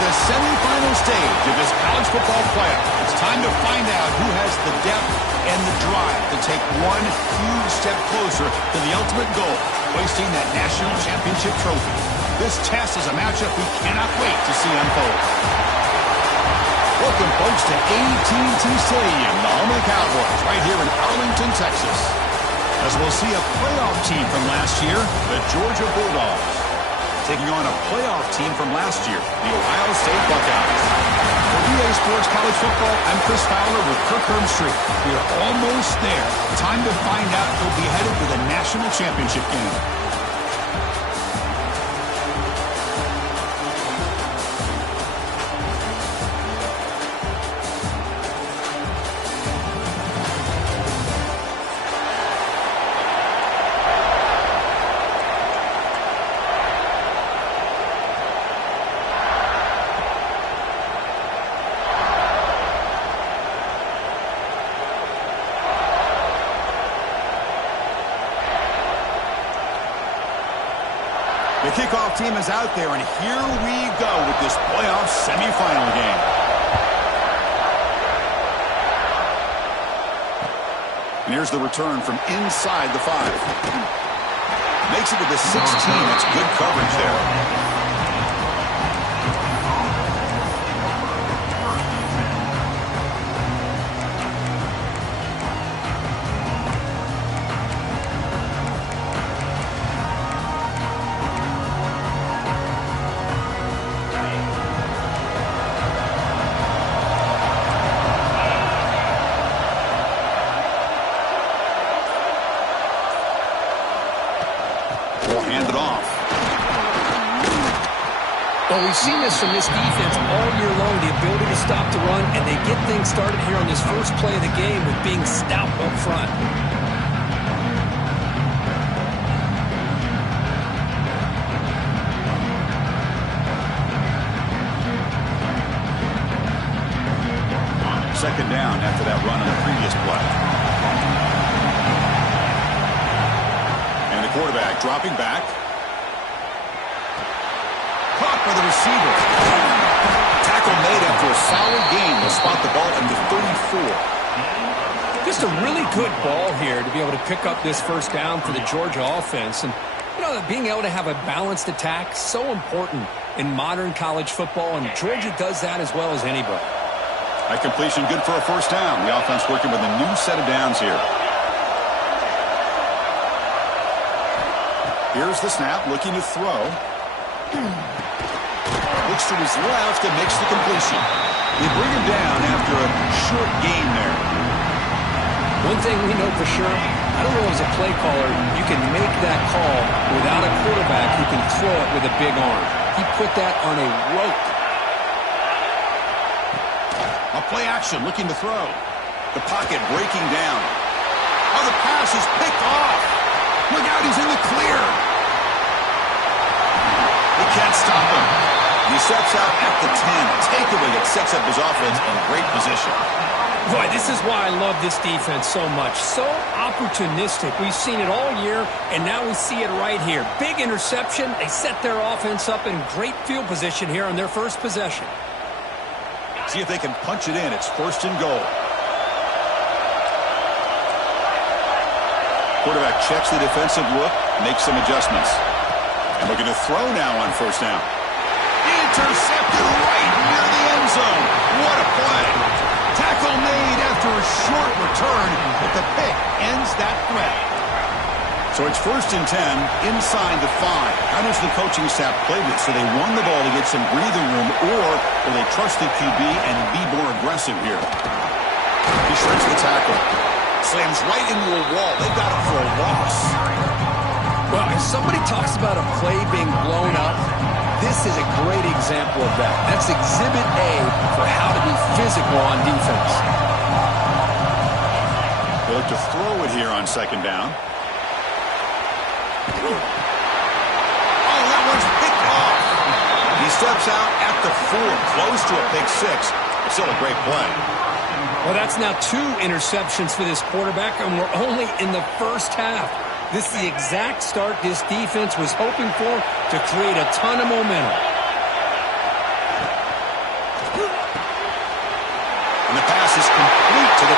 the semifinal stage of this college football playoff. It's time to find out who has the depth and the drive to take one huge step closer to the ultimate goal, hoisting that national championship trophy. This test is a matchup we cannot wait to see unfold. Welcome, folks, to AT&T Stadium, the home of the Cowboys, right here in Arlington, Texas. As we'll see a playoff team from last year, the Georgia Bulldogs, taking on a playoff team from last year, the Ohio State Buckeyes. For EA Sports College Football, I'm Chris Fowler with Kirk Herbstreit. We are almost there. Time to find out who'll be headed to the national championship game. The kickoff team is out there, and here we go with this playoff semifinal game. And here's the return from inside the 5. Makes it to the 16. That's good coverage there. Well, we've seen this from this defense all year long, the ability to stop the run, and they get things started here on this first play of the game with being stout up front. Second down after that run on the previous play. And the quarterback dropping back. Caught by the receiver. Tackle made after a solid gain. They'll spot the ball at the 34. Just a really good ball here to be able to pick up this first down for the Georgia offense. And, you know, being able to have a balanced attack, so important in modern college football, and Georgia does that as well as anybody. That completion good for a first down. The offense working with a new set of downs here. Here's the snap, looking to throw. Looks to his left and makes the completion. They bring him down after a short gain there. One thing we know for sure, I don't know as a play caller, you can make that call without a quarterback who can throw it with a big arm. He put that on a rope. A play action, looking to throw. The pocket breaking down. Oh, the pass is picked off. Look out, he's in the clear. He can't stop him. He steps out at the 10. Takeaway that sets up his offense in great position. Boy, this is why I love this defense so much. So opportunistic. We've seen it all year, and now we see it right here. Big interception. They set their offense up in great field position here on their first possession. See if they can punch it in. It's first and goal. Quarterback checks the defensive look, makes some adjustments. And looking to throw now on first down. Intercepted right near the end zone. What a play. Tackle made after a short return, but the pick ends that threat. So it's first and 10 inside the 5. How does the coaching staff play this? So they won the ball to get some breathing room, or will they trust the QB and be more aggressive here? He shrinks the tackle. Slams right into a wall. They've got it for a loss. Well, if somebody talks about a play being blown up, this is a great example of that. That's Exhibit A for how to be physical on defense. They look to throw it here on second down. Oh, that one's picked off. He steps out at the 4, close to a pick 6. Still a great play. Well, that's now 2 interceptions for this quarterback, and we're only in the first half. This is the exact start this defense was hoping for to create a ton of momentum.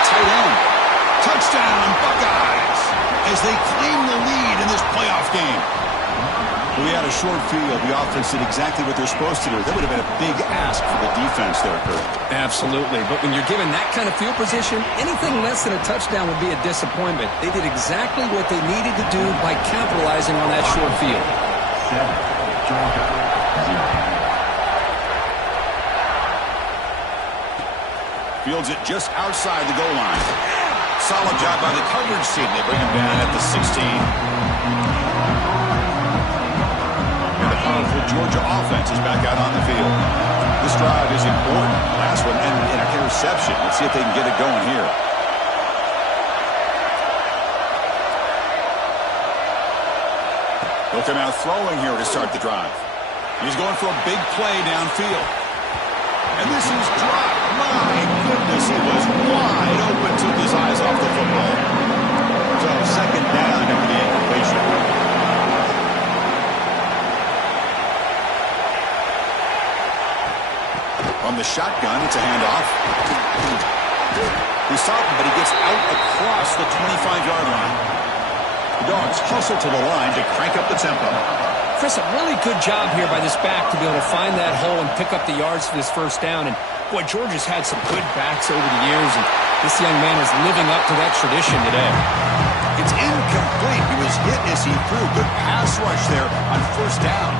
tight end. Touchdown, Buckeyes, as they claim the lead in this playoff game. We had a short field. The offense did exactly what they're supposed to do. That would have been a big ask for the defense there, Kurt. Absolutely. But when you're given that kind of field position, anything less than a touchdown would be a disappointment. They did exactly what they needed to do by capitalizing on that short field. 7, Georgia, 0. Fields it just outside the goal line. Solid job by the coverage team. They bring him down at the 16. The Georgia offense is back out on the field. This drive is important. Last one ended in an interception. Let's see if they can get it going here. He'll come out throwing here to start the drive. He's going for a big play downfield. And this is dropped. My goodness, he was wide open. Took his eyes off the football. So second down after the incompletion. From the shotgun, it's a handoff. He's stopping, but he gets out across the 25-yard line. The Dogs hustle to the line to crank up the tempo. Chris, a really good job here by this back to be able to find that hole and pick up the yards for this first down. And, boy, Georgia's had some good backs over the years, and this young man is living up to that tradition today. It's incomplete. He was hit as he threw. Good pass rush there on first down.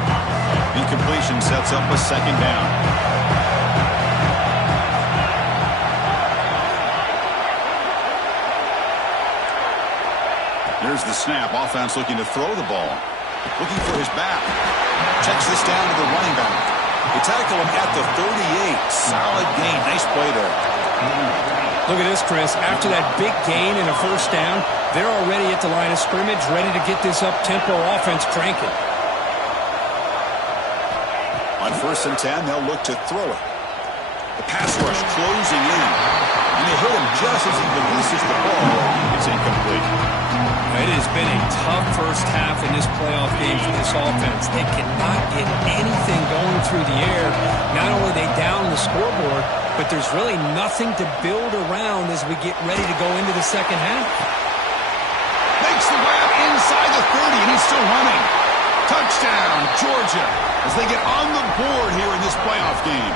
Incompletion sets up a second down. Here's the snap. Offense looking to throw the ball. Looking for his back. Checks this down to the running back. They tackle him at the 38. Solid gain. Nice play there. Look at this, Chris. After that big gain and a first down, they're already at the line of scrimmage, ready to get this up-tempo offense cranking. On 1st and 10, they'll look to throw it. The pass rush closing in. And they hit him just as he releases the ball. It's incomplete. It has been a tough first half in this playoff game for this offense. They cannot get anything going through the air. Not only are they down the scoreboard, but there's really nothing to build around as we get ready to go into the second half. Makes the grab inside the 30, and he's still running. Touchdown, Georgia, as they get on the board here in this playoff game.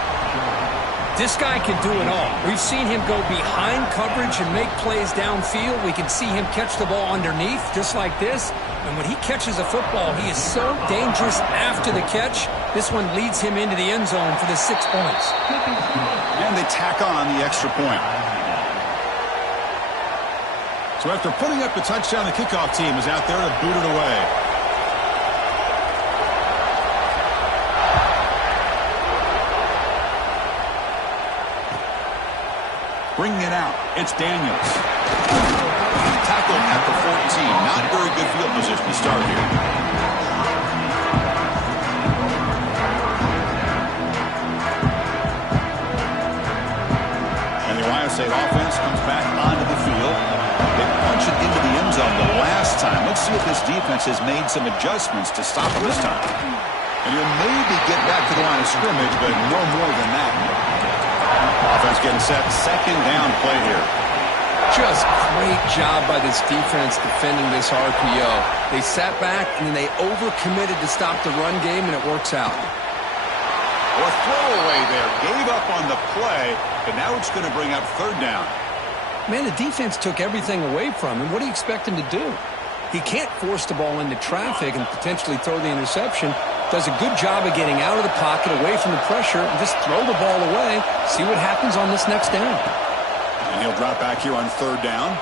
This guy can do it all. We've seen him go behind coverage and make plays downfield. We can see him catch the ball underneath, just like this. And when he catches a football, he is so dangerous after the catch. This one leads him into the end zone for the 6 points. And they tack on the extra point. So after putting up the touchdown, the kickoff team is out there to boot it away. Bringing it out, it's Daniels. Tackled at the 14. Not very good field position to start here. And the Ohio State offense comes back onto the field. They punch it into the end zone the last time. Let's see if this defense has made some adjustments to stop him this time. And he'll maybe get back to the line of scrimmage, but no more than that. Offense getting set. Second down play here. Just great job by this defense defending this RPO. They sat back and then they overcommitted to stop the run game, and it works out. Or throwaway there. Gave up on the play, but now it's going to bring up third down. Man, the defense took everything away from him. What do you expect him to do? He can't force the ball into traffic and potentially throw the interception. Does a good job of getting out of the pocket, away from the pressure, and just throw the ball away. See what happens on this next down. And he'll drop back here on third down.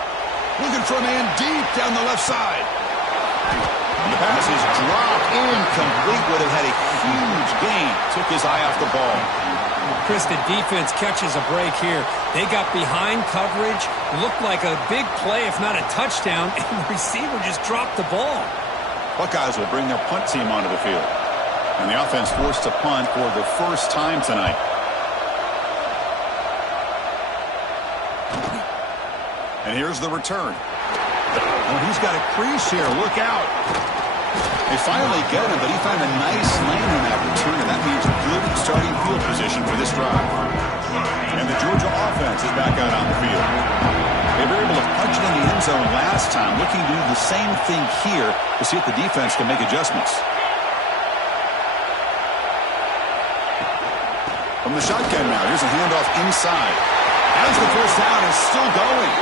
Looking for a man deep down the left side. And the pass is dropped incomplete. Would have had a huge gain. Took his eye off the ball. Chris, the defense catches a break here. They got behind coverage. Looked like a big play, if not a touchdown, and the receiver just dropped the ball. Buckeyes will bring their punt team onto the field. And the offense forced to punt for the first time tonight. And here's the return. Oh, he's got a crease here. Look out. They finally get him, but he found a nice lane in that return, and that means good starting field position for this drive. And the Georgia offense is back out on the field. zone last time, looking to do the same thing here to see if the defense can make adjustments. From the shotgun now, here's a handoff inside. As the first down is still going.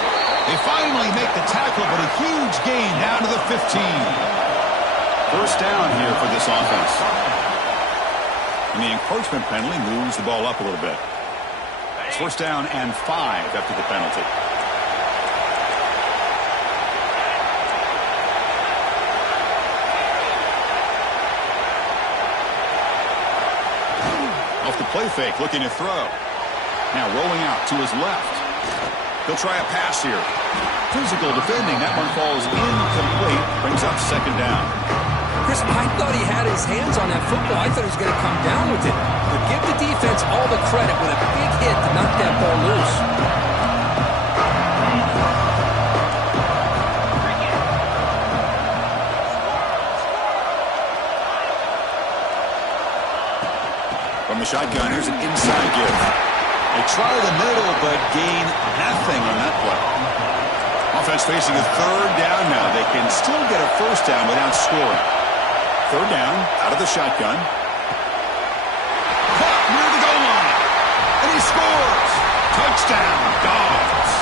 They finally make the tackle, but a huge gain down to the 15. First down here for this offense. And the encroachment penalty moves the ball up a little bit. It's first down and 5 after the penalty. Off the play fake, looking to throw. Now rolling out to his left. He'll try a pass here. Physical defending. That one falls incomplete. Brings up second down. Chris, I thought he had his hands on that football. I thought he was going to come down with it. But give the defense all the credit with a big hit to knock that ball loose. From the shotgun, here's an inside give. They try the middle, but gain nothing on that play. Offense facing a third down now. They can still get a first down without scoring. Third down, out of the shotgun. Caught near the goal line. And he scores. Touchdown, Dogs.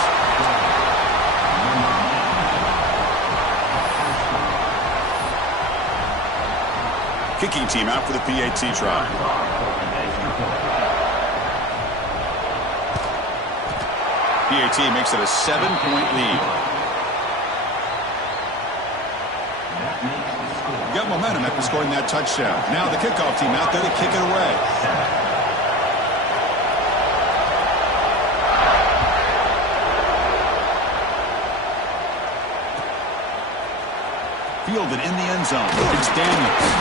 Kicking team out for the PAT try. PAT makes it a 7-point lead. Got momentum after scoring that touchdown. Now the kickoff team out there to kick it away. Fielded in the end zone. It's Daniels.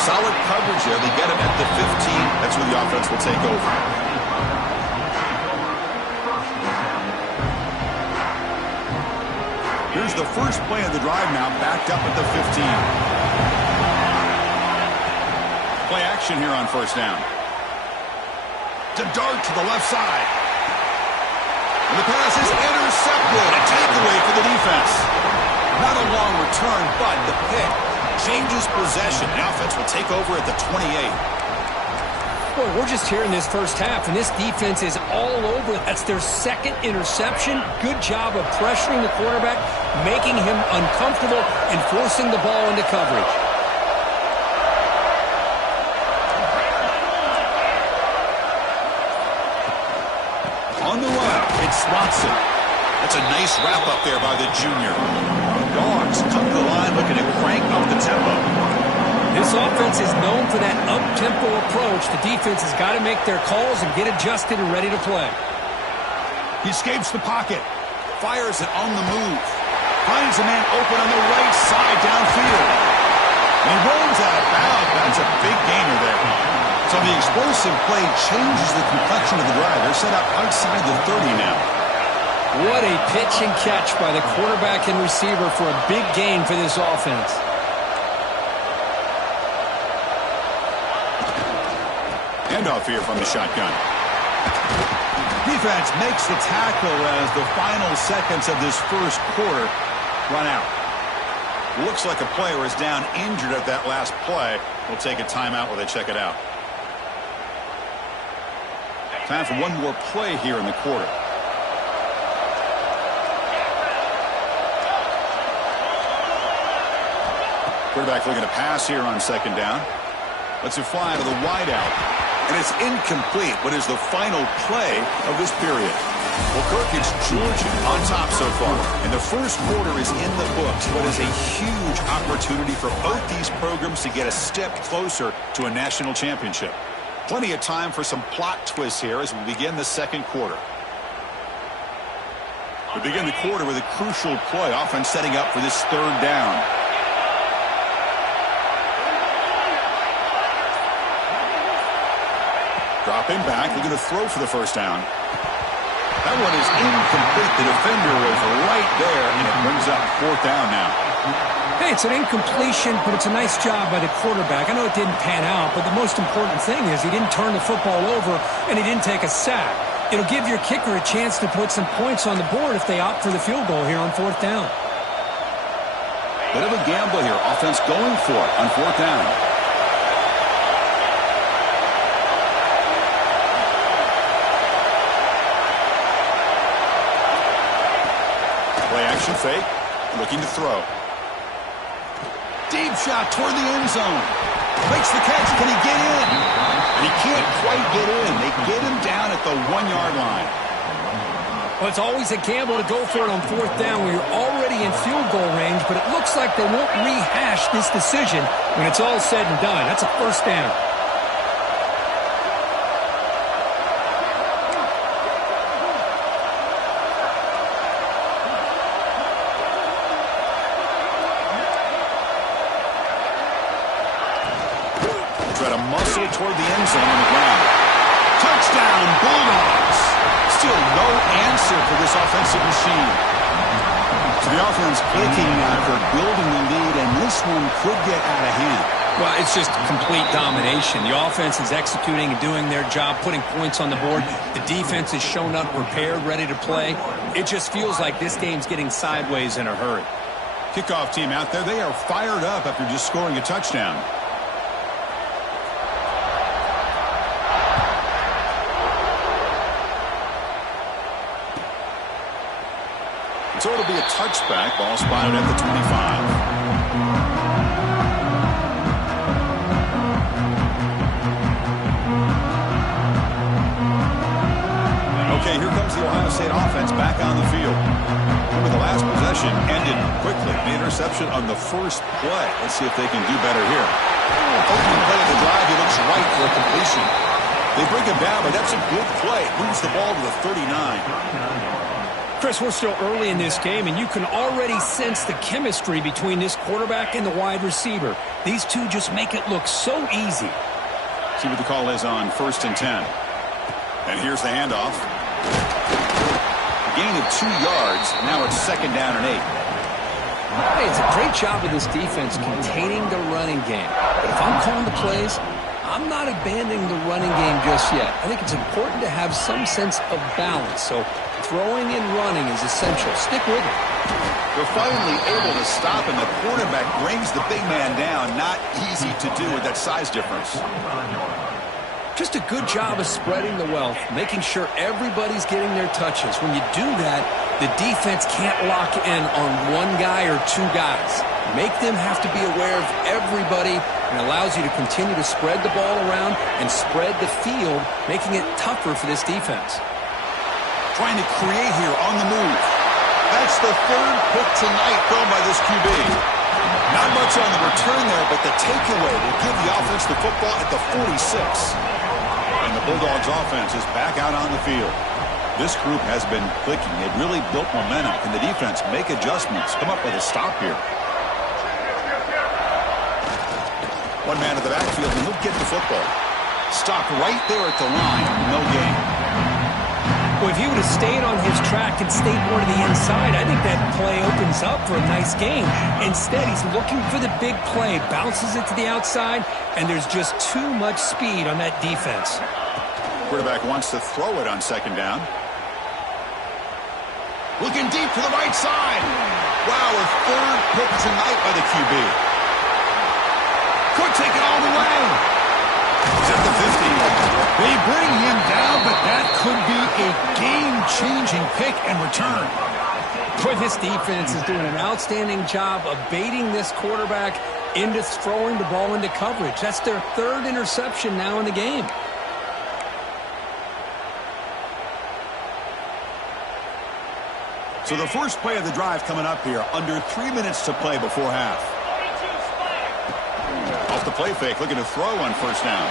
Solid coverage there. They get him at the 15. That's where the offense will take over. Here's the first play of the drive now, backed up at the 15. Play action here on first down. To dart to the left side. And the pass is intercepted. A takeaway for the defense. Not a long return, but the pick changes possession. The offense will take over at the 28. Well, we're just here in this first half, and this defense is all over. That's their second interception. Good job of pressuring the quarterback, making him uncomfortable, and forcing the ball into coverage. On the run, it's Swanson. That's a nice wrap up there by the junior. Dogs come to the line looking to crank up the tempo. This offense is known for that up-tempo approach. The defense has got to make their calls and get adjusted and ready to play. He escapes the pocket. Fires it on the move. Finds a man open on the right side downfield. And he rolls out of bounds. That's a big gainer there. So the explosive play changes the complexion of the drive. They're set up outside the 30 now. What a pitch and catch by the quarterback and receiver for a big gain for this offense. Handoff here from the shotgun. Defense makes the tackle as the final seconds of this first quarter run out. Looks like a player is down injured at that last play. We'll take a timeout while they check it out. Time for one more play here in the quarter. Quarterback looking to pass here on second down. Lets it fly to the wideout. And it's incomplete. What is the final play of this period? Well, Kirk, it's Georgia on top so far. And the first quarter is in the books. What is a huge opportunity for both these programs to get a step closer to a national championship. Plenty of time for some plot twists here as we begin the second quarter. We begin the quarter with a crucial play. Offense setting up for this third down. Dropping back, looking to throw for the first down. That one is incomplete. The defender was right there, and it brings up fourth down now. Hey, it's an incompletion, but it's a nice job by the quarterback. I know it didn't pan out, but the most important thing is he didn't turn the football over, and he didn't take a sack. It'll give your kicker a chance to put some points on the board if they opt for the field goal here on 4th down. Bit of a gamble here. Offense going for it on 4th down. Play action fake. Looking to throw. Deep shot toward the end zone. Makes the catch. Can he get in? And he can't quite get in. They get him down at the 1-yard line. Well, it's always a gamble to go for it on 4th down where you're already in field goal range, but it looks like they won't rehash this decision when it's all said and done. That's a 1st down. Try to muscle toward the end zone on the ground. Touchdown, Bulldogs. Still no answer for this offensive machine. So the offense clicking after building the lead, and this one could get out of hand. Well, it's just complete domination. The offense is executing and doing their job, putting points on the board. The defense has shown up prepared, ready to play. It just feels like this game's getting sideways in a hurry. Kickoff team out there, they are fired up after just scoring a touchdown. So it'll be a touchback. Ball spotted at the 25. Okay, here comes the Ohio State offense back on the field. Remember, the last possession ended quickly. The interception on the first play. Let's see if they can do better here. Opening play of the drive, he looks right for a completion. They bring him down, but that's a good play. Moves the ball to the 39. Chris, we're still early in this game, and you can already sense the chemistry between this quarterback and the wide receiver. These two just make it look so easy. See what the call is on 1st and 10. And here's the handoff. A gain of 2 yards. Now it's 2nd down and 8. Hey, it's a great job of this defense containing the running game. But if I'm calling the plays, I'm not abandoning the running game just yet. I think it's important to have some sense of balance. So throwing and running is essential. Stick with it. They're finally able to stop, and the quarterback brings the big man down. Not easy to do with that size difference. Just a good job of spreading the wealth, making sure everybody's getting their touches. When you do that, the defense can't lock in on one guy or 2 guys. Make them have to be aware of everybody, and allows you to continue to spread the ball around and spread the field, making it tougher for this defense. Trying to create here on the move. That's the 3rd pick tonight thrown by this QB. Not much on the return there, but the takeaway will give the offense the football at the 46. And the Bulldogs offense is back out on the field. This group has been clicking. They've really built momentum. Can the defense make adjustments? Come up with a stop here. One man at the backfield, and he'll get the football. Stop right there at the line. No gain. Well, if he would have stayed on his track and stayed more to the inside, I think that play opens up for a nice game. Instead, he's looking for the big play, bounces it to the outside, and there's just too much speed on that defense. Quarterback wants to throw it on 2nd down. Looking deep to the right side. Wow, a 3rd pick tonight by the QB. Could take it all the way. He's at the 50. They bring him down, but that could be a game-changing pick and return. Boy, this defense is doing an outstanding job of baiting this quarterback into throwing the ball into coverage. That's their 3rd interception now in the game. So the first play of the drive coming up here. Under 3 minutes to play before half. Off the play fake, looking to throw on 1st down.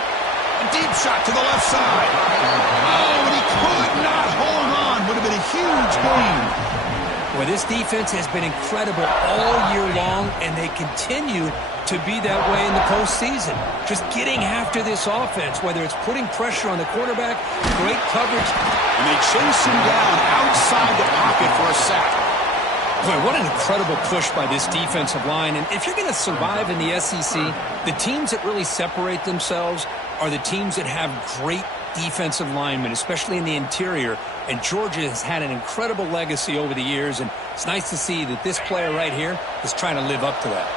A deep shot to the left side. Oh, and he could not hold on. Would have been a huge gain. Well, this defense has been incredible all year long, and they continue to be that way in the postseason. Just getting after this offense, whether it's putting pressure on the quarterback, great coverage. And they chase him down outside the pocket for a sack. Boy, what an incredible push by this defensive line. And if you're going to survive in the SEC, the teams that really separate themselves are the teams that have great defensive linemen, especially in the interior, and Georgia has had an incredible legacy over the years, and it's nice to see that this player right here is trying to live up to that.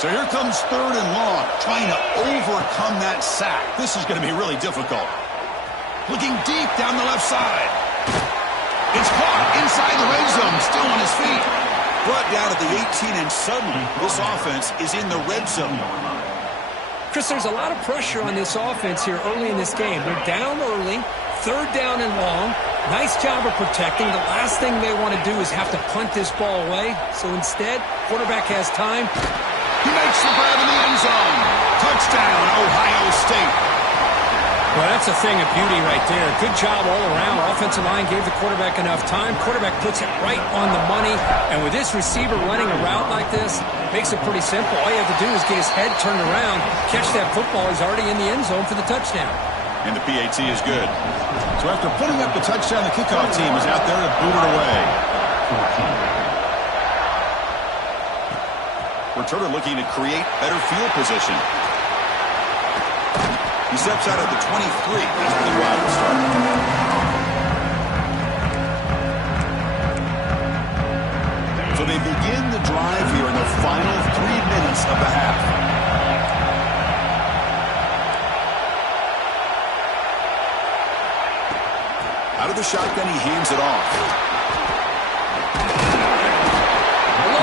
So here comes 3rd and long, trying to overcome that sack. This is going to be really difficult. Looking deep down the left side. It's caught inside the red zone, still on his feet. Brought down at the 18, and suddenly this offense is in the red zone. Chris, there's a lot of pressure on this offense here early in this game. They're down early, 3rd down and long. Nice job of protecting. The last thing they want to do is have to punt this ball away. So instead, quarterback has time. He makes the grab in the end zone. Touchdown, Ohio State. Well, that's a thing of beauty right there. Good job all around. Offensive line gave the quarterback enough time. Quarterback puts it right on the money. And with this receiver running a route like this, makes it pretty simple. All you have to do is get his head turned around, catch that football. He's already in the end zone for the touchdown. And the PAT is good. So after putting up the touchdown, the kickoff team is out there to boot it away. Returner looking to create better field position. He steps out at the 23. That's where the drive will start. So they begin the drive here in the final 3 minutes of the half. Out of the shotgun, he hands it off.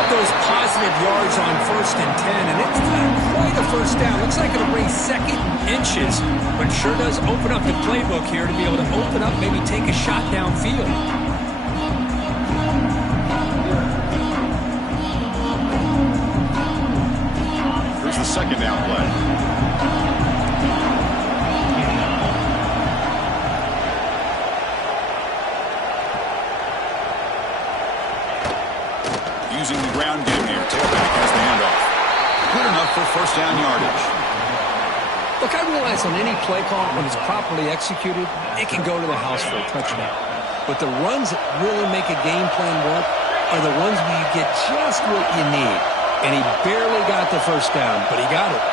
Those positive yards on 1st and 10, and it's not quite a first down. Looks like it'll raise 2nd inches, but sure does open up the playbook here to be able to open up, maybe take a shot downfield. Here's the 2nd down play. Using the ground game here. Tailback has the handoff. Good enough for 1st down yardage. Look, I realize on any play call, when it's properly executed, it can go to the house for a touchdown. But the runs that really make a game plan work are the ones where you get just what you need. And he barely got the 1st down, but he got it.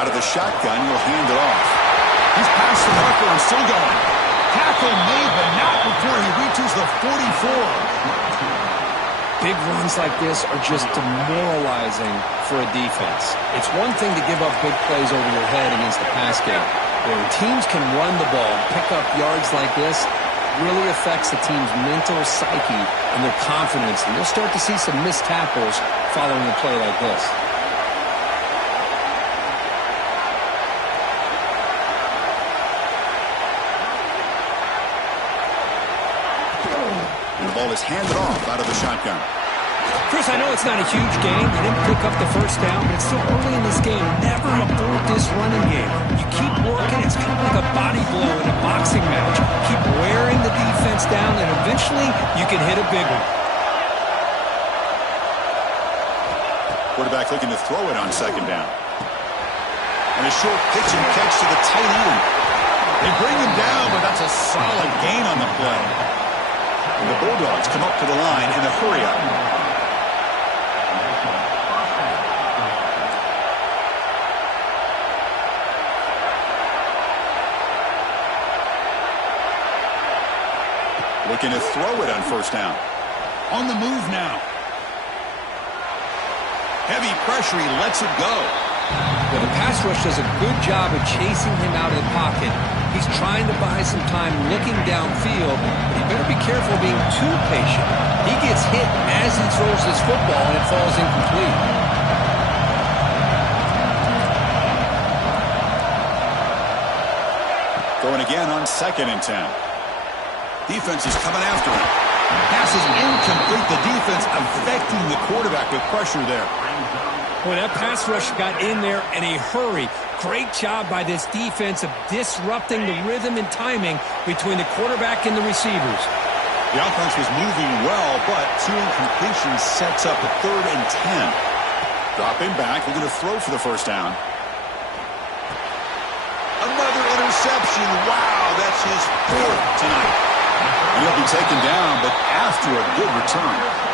Out of the shotgun, he'll hand it off. He's past the marker and still going. Tackle made, but not before he reaches the 44. Big runs like this are just demoralizing for a defense. It's one thing to give up big plays over your head against the pass game. But when teams can run the ball and pick up yards like this, it really affects the team's mental psyche and their confidence. And you'll start to see some missed tackles following a play like this. Ball is handed off out of the shotgun. Chris, I know it's not a huge game. You didn't pick up the 1st down, but it's still early in this game. Never abort this running game. You keep working. It's kind of like a body blow in a boxing match. Keep wearing the defense down, and eventually you can hit a big one. Quarterback looking to throw it on 2nd down. And a short pitch and catch to the tight end. They bring him down, but that's a solid gain on the play. And the Bulldogs come up to the line in a hurry-up. Looking to throw it on 1st down. On the move now. Heavy pressure, he lets it go. Well, the pass rush does a good job of chasing him out of the pocket. He's trying to buy some time looking downfield, but he better be careful being too patient. He gets hit as he throws this football, and it falls incomplete. Going again on 2nd and 10. Defense is coming after him. Pass is incomplete. The defense affecting the quarterback with pressure there. Boy, that pass rush got in there in a hurry. Great job by this defense of disrupting the rhythm and timing between the quarterback and the receivers. The offense was moving well, but 2 incompletions sets up a 3rd and 10. Dropping back, looking to throw for the 1st down. Another interception. Wow, that's his 4th tonight. And he'll be taken down, but after a good return.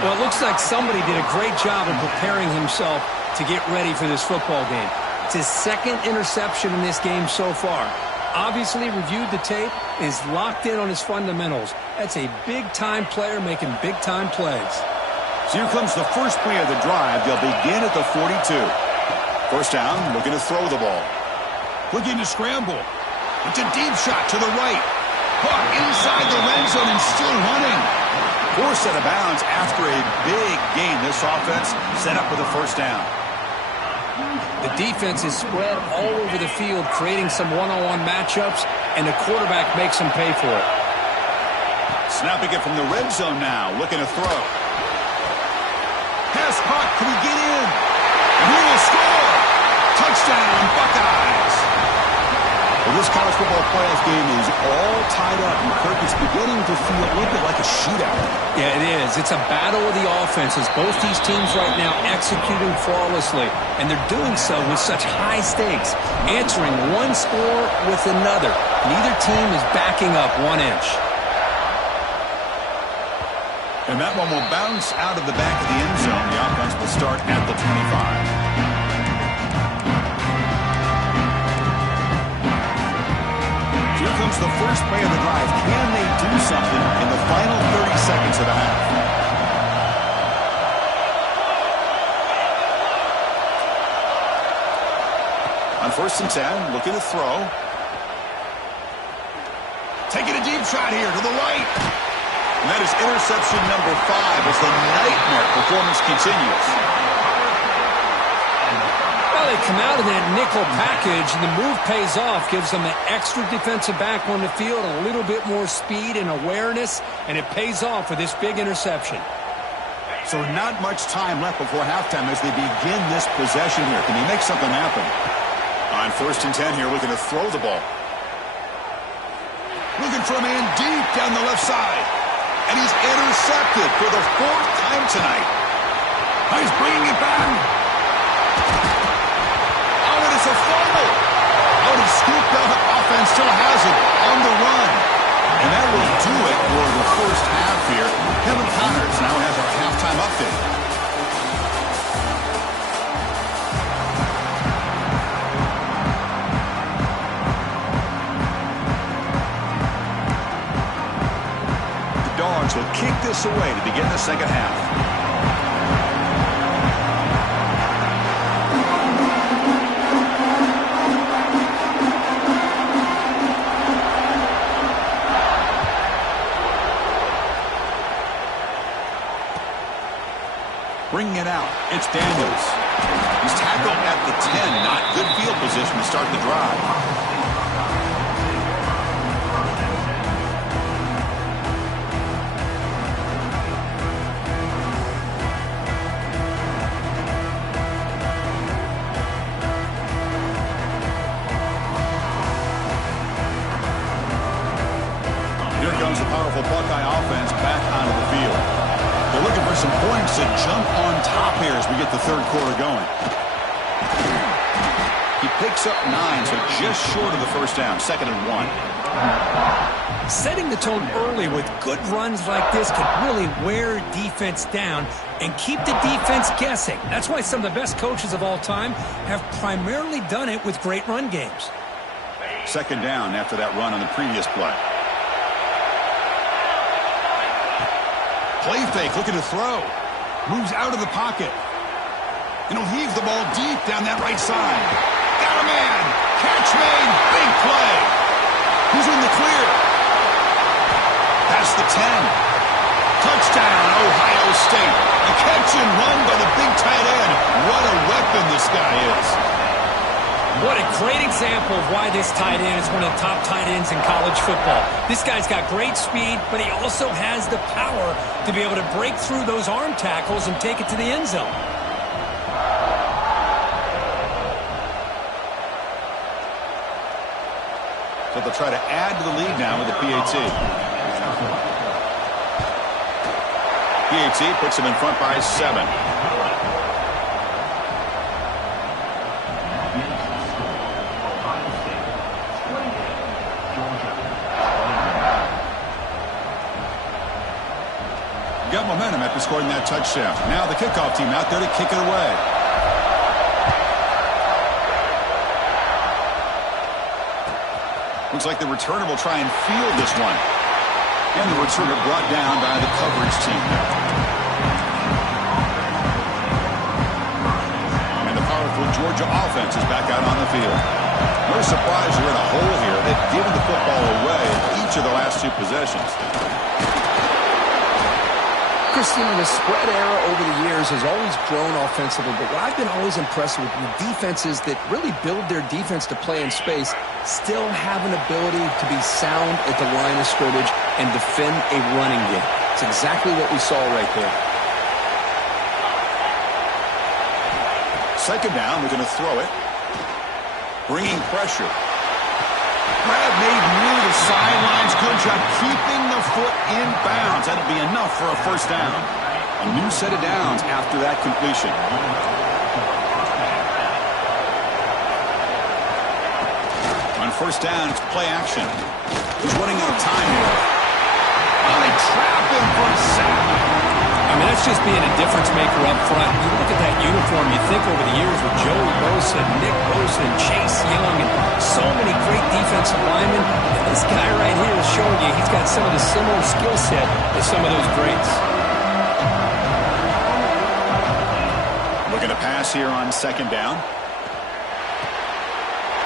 Well, it looks like somebody did a great job of preparing himself to get ready for this football game. It's his second interception in this game so far. Obviously reviewed the tape, is locked in on his fundamentals. That's a big-time player making big-time plays. So here comes the first play of the drive. They'll begin at the 42. First down, looking to throw the ball. Looking to scramble. It's a deep shot to the right. Caught inside the red zone and still running. Forced out of bounds after a big gain. This offense set up with a first down. The defense is spread all over the field, creating some one-on-one matchups, and the quarterback makes them pay for it. Snapping it from the red zone now, looking to throw. Pass caught, can he get in? And he will score! Touchdown, Buckeyes! Well, this college football playoff game is all tied up, and Kirk is beginning to feel a little bit like a shootout. Yeah, it is. It's a battle of the offenses. Both these teams right now executing flawlessly, and they're doing so with such high stakes, answering one score with another. Neither team is backing up 1 inch. And that one will bounce out of the back of the end zone. The offense will start at the 25. Here comes the first play of the drive. Can they do something in the final 30 seconds of the half? On 1st and 10, looking to throw. Taking a deep shot here to the right. And that is interception number 5 as the nightmare performance continues. Well, they come out of that nickel package, and the move pays off, gives them an extra defensive back on the field, a little bit more speed and awareness, and it pays off with this big interception. So not much time left before halftime as they begin this possession here. Can he make something happen? On 1st and 10 here, looking to throw the ball. Looking for a man deep down the left side. And he's intercepted for the 4th time tonight. He's bringing it back. It's a fumble. Oh, he scooped up. Offense still has it on the run. And that will do it for the first half here. Kevin Connors now has our halftime update. The Dogs will kick this away to begin the second half. Bringing it out, it's Daniels. He's tackled at the 10. Not good field position to start the drive. Here comes the powerful Buckeye offense back onto the field. They're looking for some points to jump on top here as we get the third quarter going. He picks up 9, so just short of the first down, 2nd and 1. Setting the tone early with good runs like this can really wear defense down and keep the defense guessing. That's why some of the best coaches of all time have primarily done it with great run games. 2nd down after that run on the previous play. Play fake, looking to throw. Moves out of the pocket. And he'll heave the ball deep down that right side. Got a man. Catch made. Big play. Who's in the clear? Past the 10. Touchdown, Ohio State. A catch and run by the big tight end. What a weapon this guy is. What a great example of why this tight end is one of the top tight ends in college football. This guy's got great speed, but he also has the power to be able to break through those arm tackles and take it to the end zone. So they'll try to add to the lead now with the PAT. PAT puts them in front by 7. Got momentum after scoring that touchdown. Now the kickoff team out there to kick it away. Looks like the returner will try and field this one. And the returner brought down by the coverage team. And the powerful Georgia offense is back out on the field. No surprise you're in a hole here. They've given the football away in each of the last 2 possessions. Christina, the spread era over the years has always grown offensively, but what I've been always impressed with defenses that really build their defense to play in space still have an ability to be sound at the line of scrimmage and defend a running game. It's exactly what we saw right there. Second down, we're going to throw it. Bringing pressure. Grab made near the sidelines. Good job keeping the foot in bounds. That'll be enough for a first down. A new set of downs after that completion. On first down, it's play action. He's running out of time here. Oh, they trap him for a sack. I mean, that's just being a difference maker up front. You look at that uniform, you think over the years with Joey Bosa, Nick Bosa, and Chase Young, and so many great defensive linemen. And this guy right here is showing you he's got some of the similar skill set as some of those greats. Looking to pass here on second down.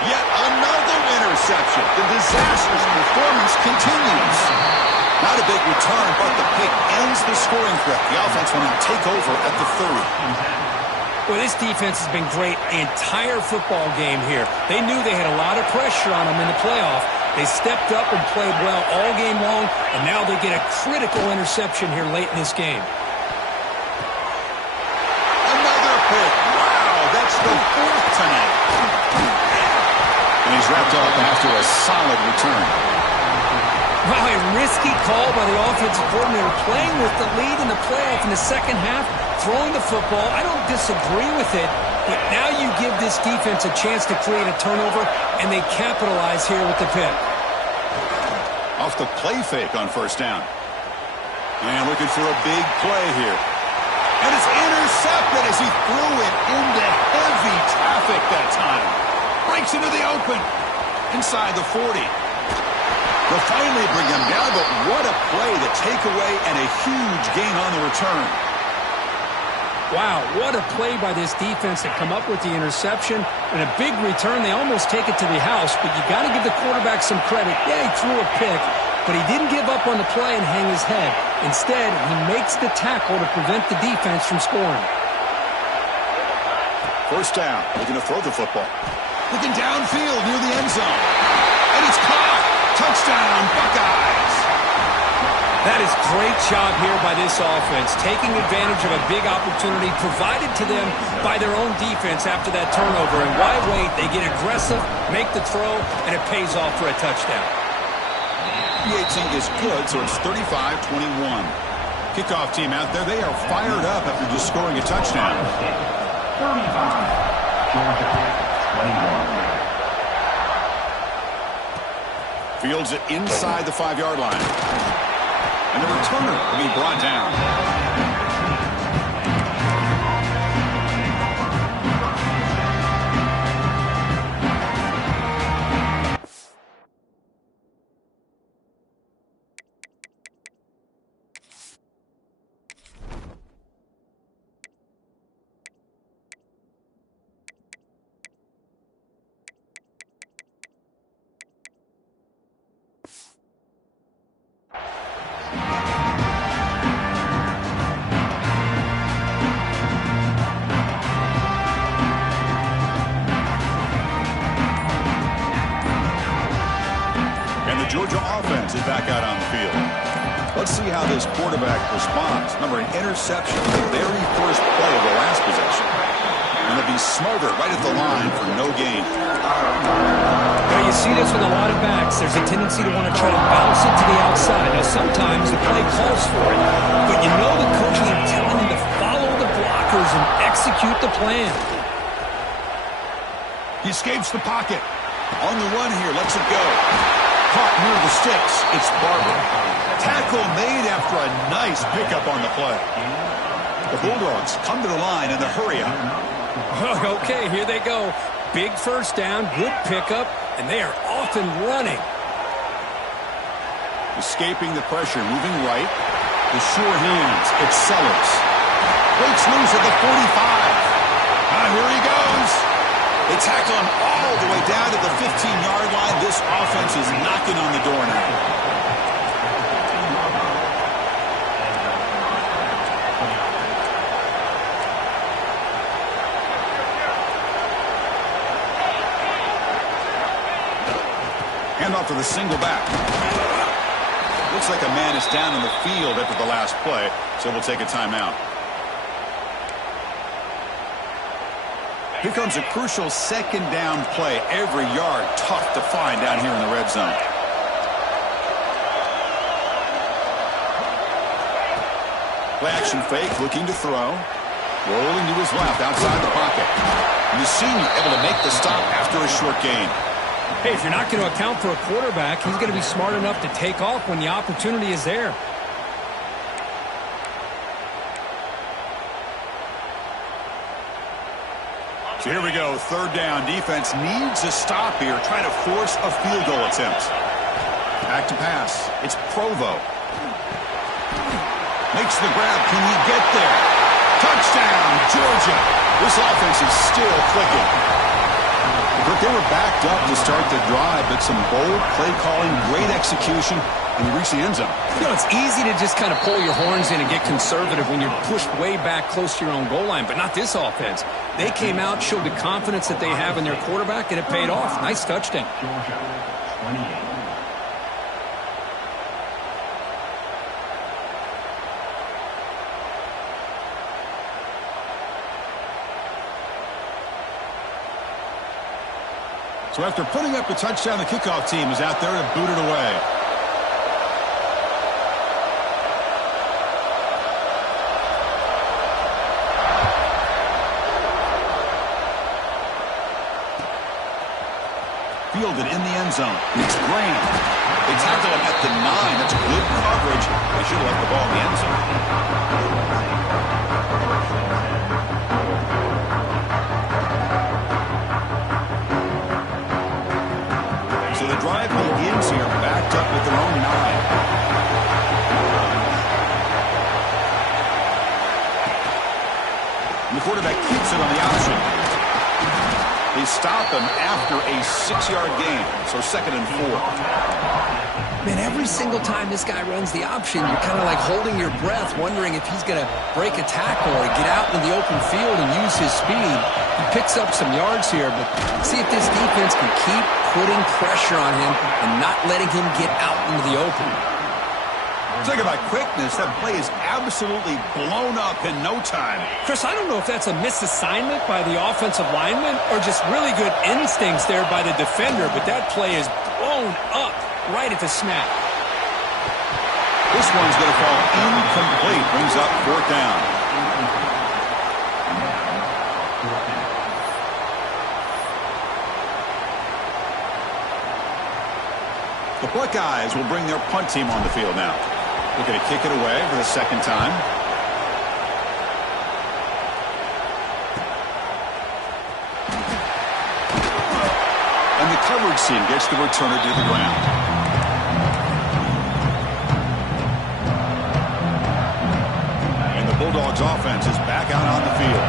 Yet another interception. The disastrous performance continues. Not a big return, but the pick ends the scoring threat. The offense will now take over at the 30. Well, this defense has been great the entire football game here. They knew they had a lot of pressure on them in the playoff. They stepped up and played well all game long, and now they get a critical interception here late in this game. Another pick. Wow, that's the 4th tonight. And he's wrapped up after a solid return. Wow, a risky call by the offensive coordinator, playing with the lead in the playoff in the second half, throwing the football. I don't disagree with it, but now you give this defense a chance to create a turnover, and they capitalize here with the pick. Off the play fake on first down. And looking for a big play here. And it's intercepted as he threw it into heavy traffic that time. Breaks into the open. Inside the 40. They'll finally bring him down, but what a play, the takeaway, and a huge gain on the return. Wow, what a play by this defense to come up with the interception and a big return. They almost take it to the house, but you got to give the quarterback some credit. Yeah, he threw a pick, but he didn't give up on the play and hang his head. Instead, he makes the tackle to prevent the defense from scoring. First down, looking to throw the football. Looking downfield near the end zone. And it's caught. Touchdown, Buckeyes. That is great job here by this offense, taking advantage of a big opportunity provided to them by their own defense after that turnover. And why wait? They get aggressive, make the throw, and it pays off for a touchdown. PAT is good, so it's 35-21. Kickoff team out there, they are fired up after just scoring a touchdown. 35, Georgia, 21. Fields it inside the 5-yard line. And the returner will be brought down. Georgia offense is back out on the field. Let's see how this quarterback responds. Remember, an interception, the very first play of the last possession. And they'll be smarter right at the line for no gain. Now you see this with a lot of backs. There's a tendency to want to try to bounce it to the outside. Now sometimes the play calls for it, but you know the coaches are telling them to follow the blockers and execute the plan. He escapes the pocket. On the run here, lets it go. Caught near the sticks. It's Barber. Tackle made after a nice pickup on the play. The Bulldogs come to the line in the hurry-up. Okay, here they go. Big first down, good pickup, and they are off and running. Escaping the pressure, moving right. The sure hands, it's Sellers. Breaks loose at the 45. Here he goes. They tackle him all the way down to the 15-yard line. This offense is knocking on the door now. Handoff to the single back. Looks like a man is down in the field after the last play, so we'll take a timeout. Here comes a crucial second down play. Every yard tough to find down here in the red zone. Play action fake, looking to throw. Rolling to his left outside the pocket. And the senior able to make the stop after a short gain. Hey, if you're not going to account for a quarterback, he's going to be smart enough to take off when the opportunity is there. So here we go, third down. Defense needs a stop here, trying to force a field goal attempt. Back to pass. It's Provo. Makes the grab. Can he get there? Touchdown, Georgia. This offense is still clicking. But they were backed up to start the drive, but some bold play calling, great execution, and you reach the end zone. You know, it's easy to just kind of pull your horns in and get conservative when you're pushed way back close to your own goal line, but not this offense. They came out, showed the confidence that they have in their quarterback, and it paid off. Nice touchdown. Georgia, 28. So after putting up a touchdown, the kickoff team is out there to boot it away. Fielded in the end zone. It's Graham. They tackle him at the 9. That's good coverage. They should have left the ball in the end zone. So the drive begins here, backed up with their own 9. And the quarterback keeps it on the option. They stop him after a 6-yard gain, so 2nd and 4. Man, every single time this guy runs the option, you're kind of like holding your breath, wondering if he's going to break a tackle or get out in the open field and use his speed. He picks up some yards here, but see if this defense can keep putting pressure on him and not letting him get out into the open. Talk about quickness. That play is absolutely blown up in no time. Chris, I don't know if that's a misassignment by the offensive lineman or just really good instincts there by the defender, but that play is blown up right at the snap. This one's going to fall incomplete. Brings up 4th down. The Buckeyes will bring their punt team on the field now. Looking to kick it away for the 2nd time. And the coverage team gets the returner to the ground. And the Bulldogs offense is back out on the field.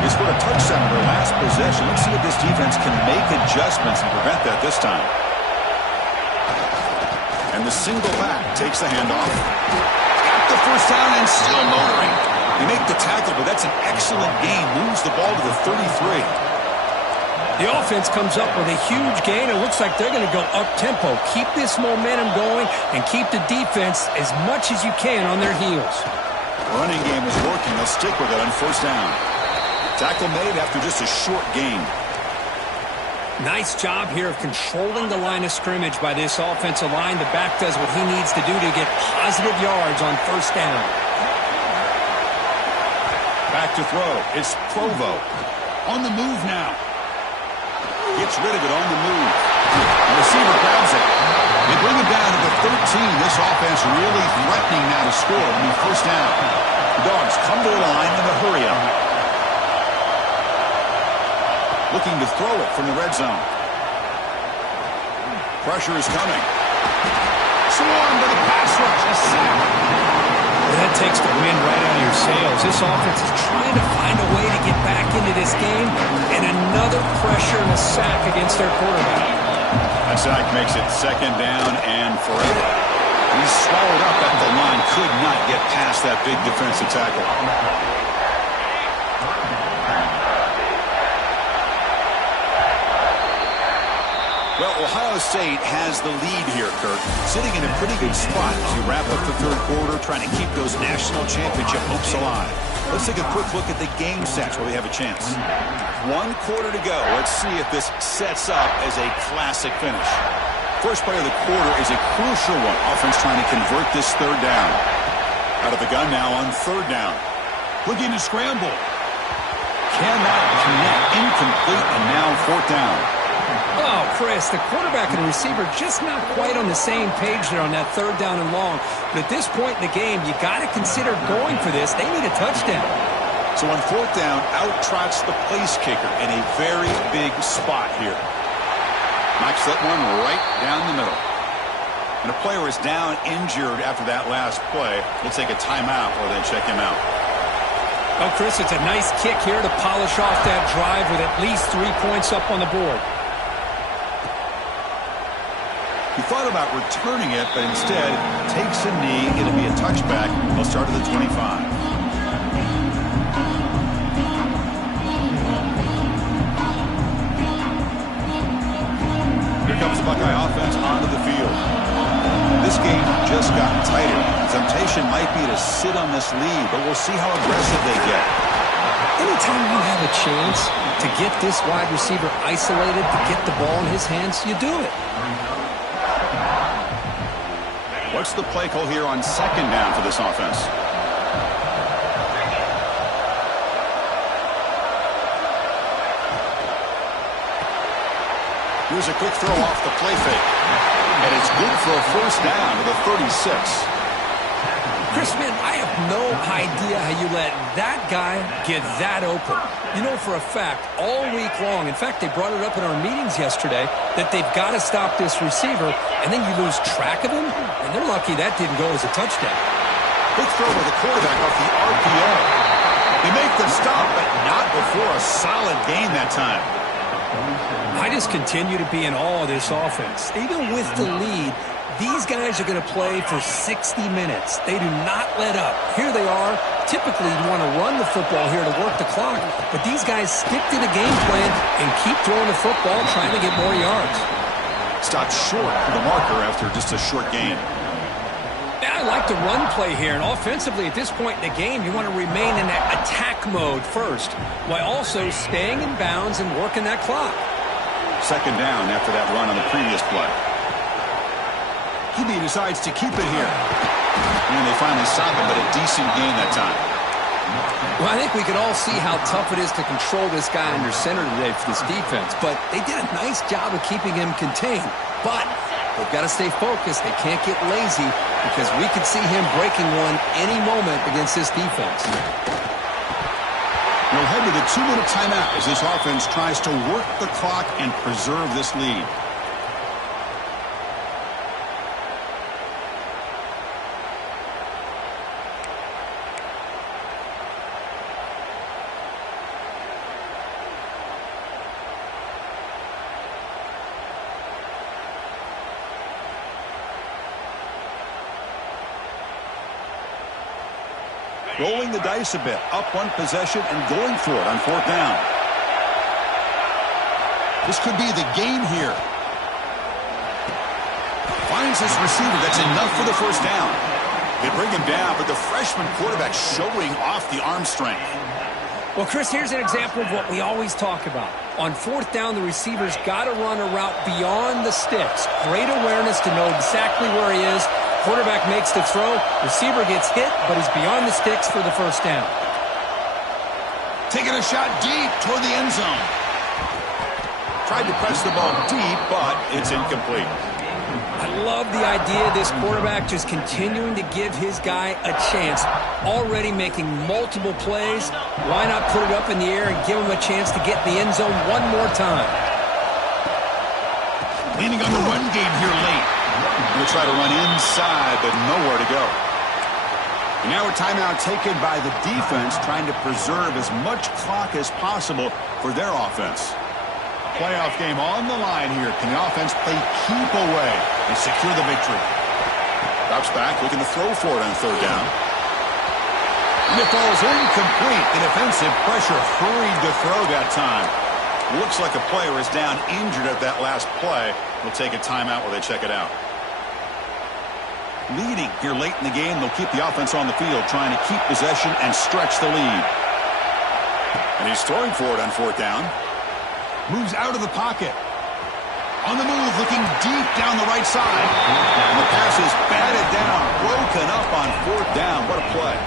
They scored a touchdown in their last possession. Let's see if this defense can make adjustments and prevent that this time. And the single back takes the handoff. Got the first down and still motoring. They make the tackle, but that's an excellent gain. Moves the ball to the 33. The offense comes up with a huge gain. It looks like they're going to go up-tempo. Keep this momentum going and keep the defense as much as you can on their heels. Running game is working. They'll stick with it on 1st down. Tackle made after just a short gain. Nice job here of controlling the line of scrimmage by this offensive line. The back does what he needs to do to get positive yards on 1st down. Back to throw. It's Provo. On the move now. Gets rid of it on the move. The receiver grabs it. They bring it down to the 13. This offense really threatening now to score on the 1st down. The Dogs come to the line in a hurry up. Looking to throw it from the red zone. Pressure is coming. Swarm to the pass rush. A sack. That takes the wind right out of your sails. This offense is trying to find a way to get back into this game, and another pressure and a sack against their quarterback. That sack makes it second down and forever. He's swallowed up at the line, could not get past that big defensive tackle. Well, Ohio State has the lead here, Kirk. Sitting in a pretty good spot as you wrap up the third quarter, trying to keep those national championship hopes alive. Let's take a quick look at the game stats while we have a chance. 1 quarter to go. Let's see if this sets up as a classic finish. First play of the quarter is a crucial one. Offense trying to convert this third down. Out of the gun now on third down. Looking to scramble. Cannot connect. Incomplete, and now fourth down. Oh, Chris, the quarterback and the receiver just not quite on the same page there on that third down and long. But at this point in the game, you got to consider going for this. They need a touchdown. So on fourth down, out trots the place kicker in a very big spot here. Knocks that one right down the middle. And a player is down injured after that last play. We'll take a timeout or then check him out. Oh, Chris, it's a nice kick here to polish off that drive with at least 3 points up on the board. He thought about returning it, but instead takes a knee. It'll be a touchback. He'll start at the 25. Here comes the Buckeye offense onto the field. This game just got tighter. Temptation might be to sit on this lead, but we'll see how aggressive they get. Anytime you have a chance to get this wide receiver isolated, to get the ball in his hands, you do it. What's the play call here on second down for this offense? Here's a quick throw off the play fake. And it's good for a first down to the 36. Chris, man, I have no idea how you let that guy get that open. You know for a fact, all week long, in fact, they brought it up in our meetings yesterday, that they've got to stop this receiver, and then you lose track of him, and they're lucky that didn't go as a touchdown. Quick throw to the quarterback off the RPO. They make the stop, but not before a solid gain that time. I just continue to be in awe of this offense. Even with the lead, these guys are going to play for 60 minutes. They do not let up. Here they are. Typically, you want to run the football here to work the clock, but these guys stick to the game plan and keep throwing the football, trying to get more yards. Stopped short of the marker after just a short gain. Yeah, I like the run play here, and offensively at this point in the game, you want to remain in that attack mode first, while also staying in bounds and working that clock. Second down after that run on the previous play. He decides to keep it here. And they finally stop him, but a decent gain that time. Well, I think we can all see how tough it is to control this guy under center today for this defense, but they did a nice job of keeping him contained. But they've got to stay focused. They can't get lazy because we could see him breaking one any moment against this defense. We'll head to the 2-minute timeout as this offense tries to work the clock and preserve this lead. Rolling the dice a bit, up one possession and going for it on fourth down. This could be the game here. Finds his receiver. That's enough for the first down. They bring him down, but the freshman quarterback showing off the arm strength. Well, Chris, here's an example of what we always talk about. On fourth down, the receiver's got to run a route beyond the sticks. Great awareness to know exactly where he is. Quarterback makes the throw. Receiver gets hit, but is beyond the sticks for the first down. Taking a shot deep toward the end zone. Tried to press the ball deep, but it's incomplete. I love the idea of this quarterback just continuing to give his guy a chance. Already making multiple plays. Why not put it up in the air and give him a chance to get in the end zone one more time? Leaning on the run game here late. He'll try to run inside, but nowhere to go. And now a timeout taken by the defense, trying to preserve as much clock as possible for their offense. Playoff game on the line here. Can the offense play keep away and secure the victory? Drops back, looking to throw for it on third down. And it falls incomplete. The defensive pressure hurried to throw that time. Looks like a player is down injured at that last play. We'll take a timeout while they check it out. Leading here late in the game, they'll keep the offense on the field, trying to keep possession and stretch the lead. And he's throwing for it on fourth down. Moves out of the pocket. On the move, looking deep down the right side. And the pass is batted down, broken up on fourth down. What a play.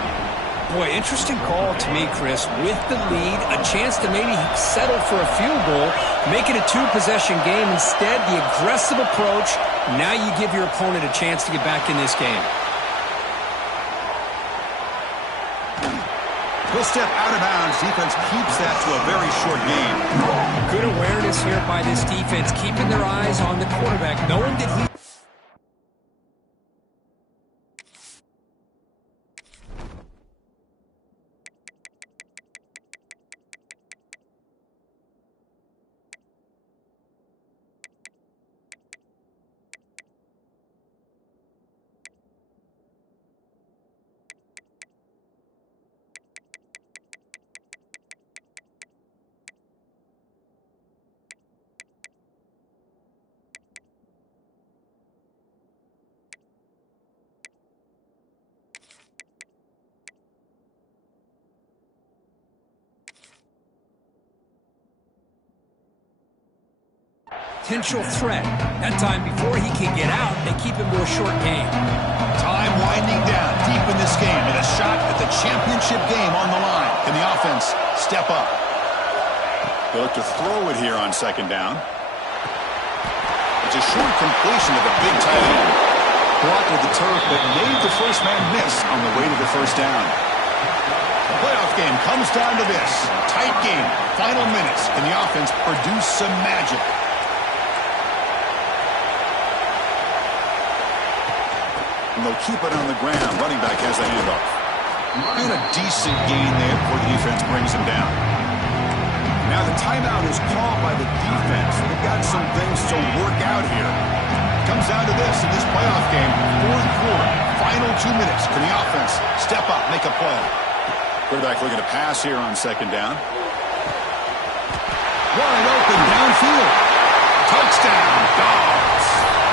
Boy, interesting call to me, Chris. With the lead, a chance to maybe settle for a field goal, make it a two-possession game. Instead, the aggressive approach. Now you give your opponent a chance to get back in this game. He'll step out of bounds. Defense keeps that to a very short game. Good awareness here by this defense, keeping their eyes on the quarterback, knowing that he... Potential threat. That time before he can get out, they keep him to a short game. Time winding down deep in this game, and a shot at the championship game on the line. Can the offense step up? They look to throw it here on second down. It's a short completion of a big tight end. Blocked with the turf, but made the first man miss on the way to the first down. The playoff game comes down to this. Tight game, final minutes. Can the offense produce some magic? And they'll keep it on the ground. Running back has a handoff. And a decent gain there before the defense brings him down. Now the timeout is called by the defense. They've got some things to work out here. Comes down to this in this playoff game. Fourth quarter, final 2 minutes. Can the offense step up, make a play? Quarterback looking to pass here on second down. Wide open downfield. Touchdown, Dogs.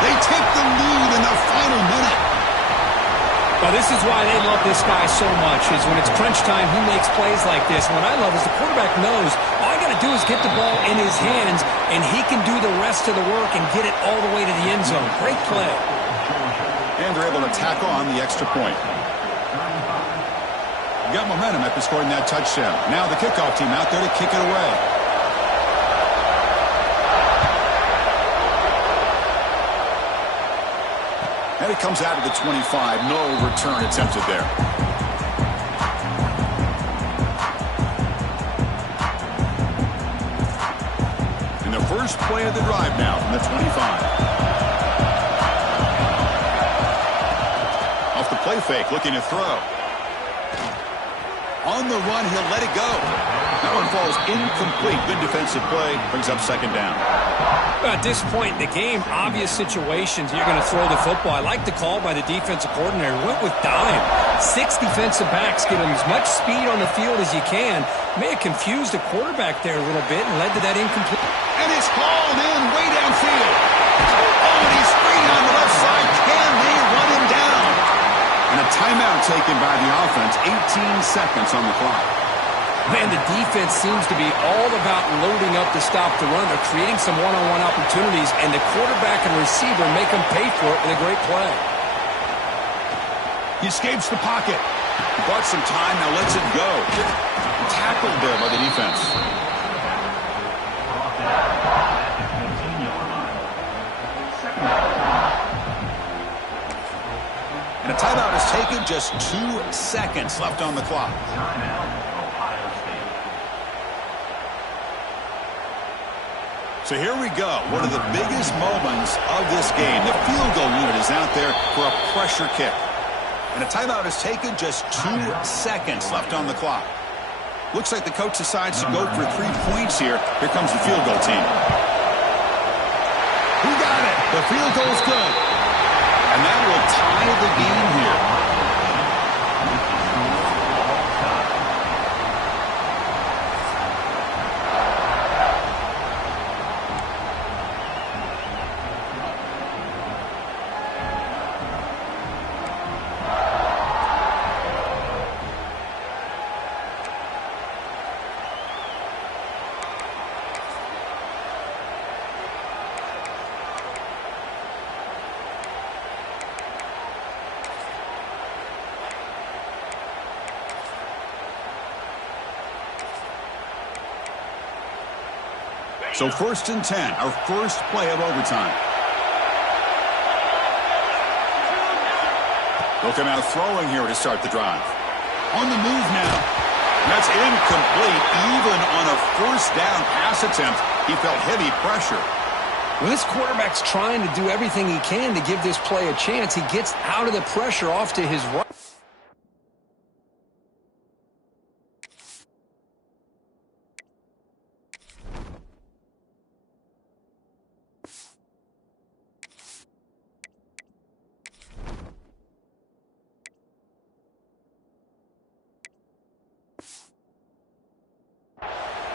They take the lead in the final minute. Well, this is why they love this guy so much, is when it's crunch time, he makes plays like this. And what I love is the quarterback knows all I got to do is get the ball in his hands, and he can do the rest of the work and get it all the way to the end zone. Great play. And they're able to tackle on the extra point. Got momentum after scoring that touchdown. Now the kickoff team out there to kick it away. And it comes out of the 25. No return attempted there. And the first play of the drive now from the 25. Off the play fake, looking to throw. On the run, he'll let it go. That one falls incomplete. Good defensive play. Brings up second down. At this point in the game, obvious situations, you're going to throw the football. I like the call by the defensive coordinator. Went with dime. 6 defensive backs, get him as much speed on the field as you can. May have confused the quarterback there a little bit and led to that incomplete. And it's hauled in way downfield. Oh, and he's free on the left side. Can they run him down? And a timeout taken by the offense. 18 seconds on the clock. Man, the defense seems to be all about loading up to stop the run. They're creating some one-on-one opportunities, and the quarterback and receiver make them pay for it with a great play. He escapes the pocket. Bought some time, now lets it go. Tackled there by the defense. And a timeout is taken, just 2 seconds left on the clock. So here we go. One of the biggest moments of this game. The field goal unit is out there for a pressure kick. And a timeout is taken, just 2 seconds left on the clock. Looks like the coach decides to go for 3 points here. Here comes the field goal team. Who got it? The field goal's good. And that will tie the game here. So 1st and 10, our first play of overtime. They'll come out throwing here to start the drive. On the move now. That's incomplete. Even on a 1st down pass attempt, he felt heavy pressure. Well, this quarterback's trying to do everything he can to give this play a chance. He gets out of the pressure off to his right.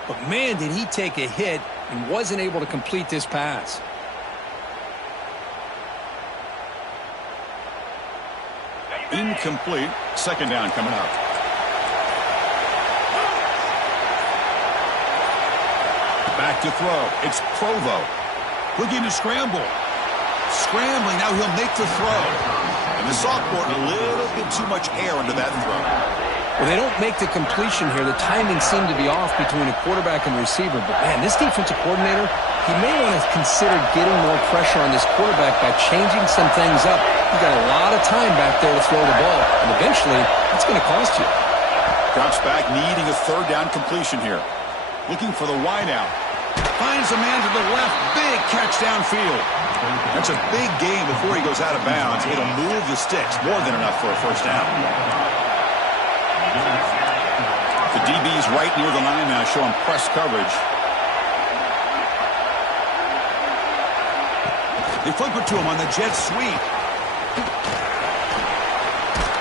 But man, did he take a hit and wasn't able to complete this pass. Incomplete. 2nd down coming up. Back to throw. It's Provo. Looking to scramble. Scrambling. Now he'll make the throw. And the sophomore, a little bit too much air under that throw. Well, they don't make the completion here. The timing seemed to be off between a quarterback and receiver. But, man, this defensive coordinator, he may want to consider getting more pressure on this quarterback by changing some things up. He's got a lot of time back there to throw the ball, and eventually it's going to cost you. Drops back, needing a 3rd down completion here. Looking for the wideout. Finds a man to the left. Big catch downfield. That's a big gain before he goes out of bounds. It'll move the sticks. More than enough for a 1st down. The DB's right near the line now, showing press coverage. They flip it to him on the jet sweep.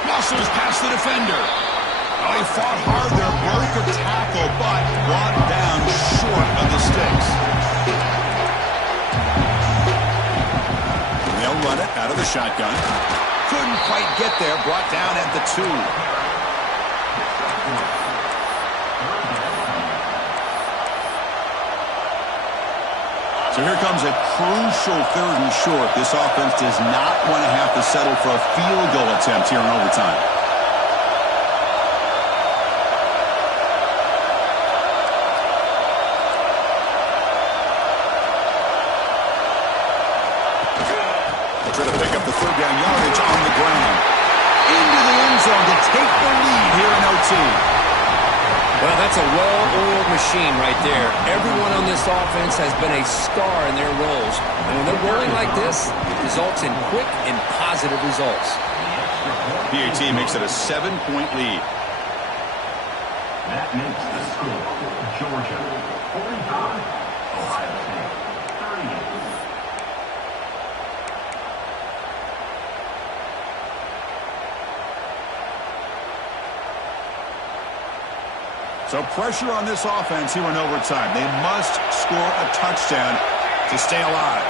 Muscles past the defender. Oh, he fought hard there, broke a tackle, but brought down short of the sticks. They'll run it out of the shotgun. Couldn't quite get there, brought down at the 2. So here comes a crucial 3rd and short. This offense does not want to have to settle for a field goal attempt here in overtime. They'll try to pick up the 3rd down yardage on the ground. Into the end zone to take the lead here in OT. Well, that's a well-oiled machine right there. Everyone on this offense has been a star in their roles. And when they're rolling like this, it results in quick and positive results. PAT makes it a 7-point lead. That makes the score Georgia 45, Ohio State 38. So pressure on this offense here in overtime. They must score a touchdown to stay alive.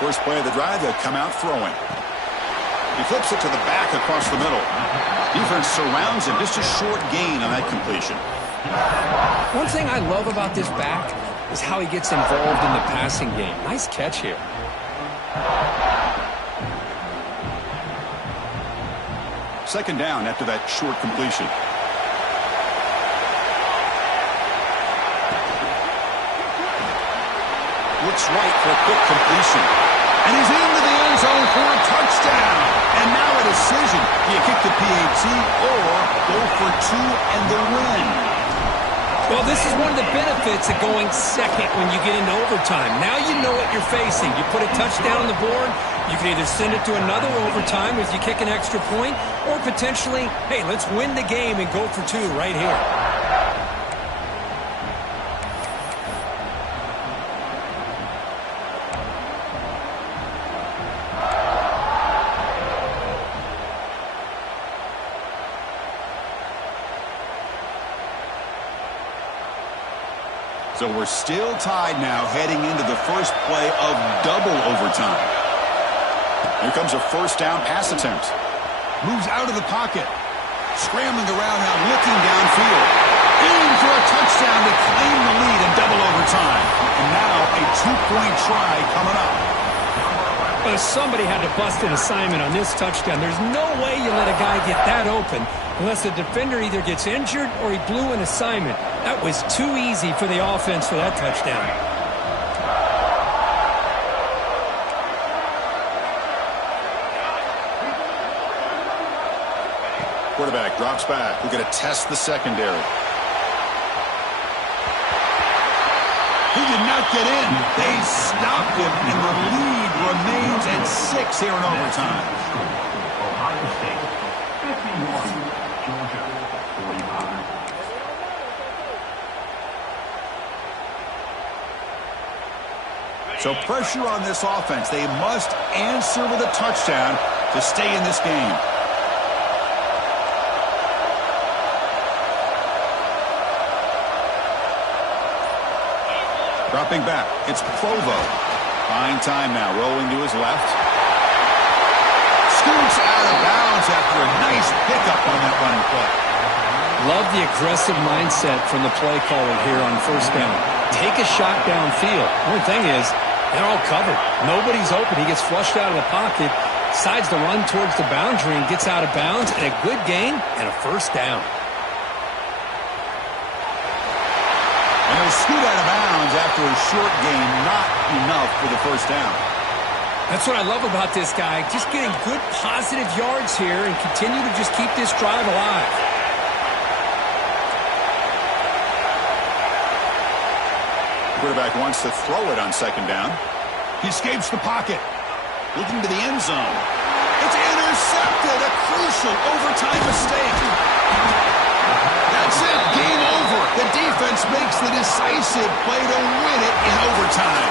First play of the drive, they'll come out throwing. He flips it to the back across the middle. Defense surrounds him. Just a short gain on that completion. One thing I love about this back is how he gets involved in the passing game. Nice catch here. Second down after that short completion. Looks right for a quick completion. And he's into the end zone for a touchdown. And now a decision. Do you kick the PAT or go for 2 and the win? Well, this is one of the benefits of going second when you get into overtime. Now you know what you're facing. You put a touchdown on the board, you can either send it to another overtime if you kick an extra point, or potentially, hey, let's win the game and go for two right here. So we're still tied now heading into the first play of double overtime. Here comes a first down pass attempt. Moves out of the pocket. Scrambling around now, looking downfield. Aim for a touchdown to claim the lead in double overtime. And now a two-point try coming up. But somebody had to bust an assignment on this touchdown. There's no way you let a guy get that open unless the defender either gets injured or he blew an assignment. That was too easy for the offense for that touchdown. Quarterback drops back. We're going to test the secondary. He did not get in. They stopped him, and the lead remains at 6 here in overtime. Ohio State 51, Georgia 45. So pressure on this offense. They must answer with a touchdown to stay in this game. Dropping back, it's Provo. Buying time now, rolling to his left. Scoots out of bounds after a nice pickup on that running play. Love the aggressive mindset from the play caller here on first down. Take a shot downfield. One thing is, they're all covered. Nobody's open. He gets flushed out of the pocket, decides to run towards the boundary and gets out of bounds, and a good gain and a first down. And he'll scoot out of bounds after a short gain, not enough for the first down. That's what I love about this guy. Just getting good positive yards here and continue to just keep this drive alive. Quarterback wants to throw it on second down. He escapes the pocket. Looking to the end zone. It's intercepted. A crucial overtime mistake. That's it. Game over. The defense makes the decisive play to win it in overtime.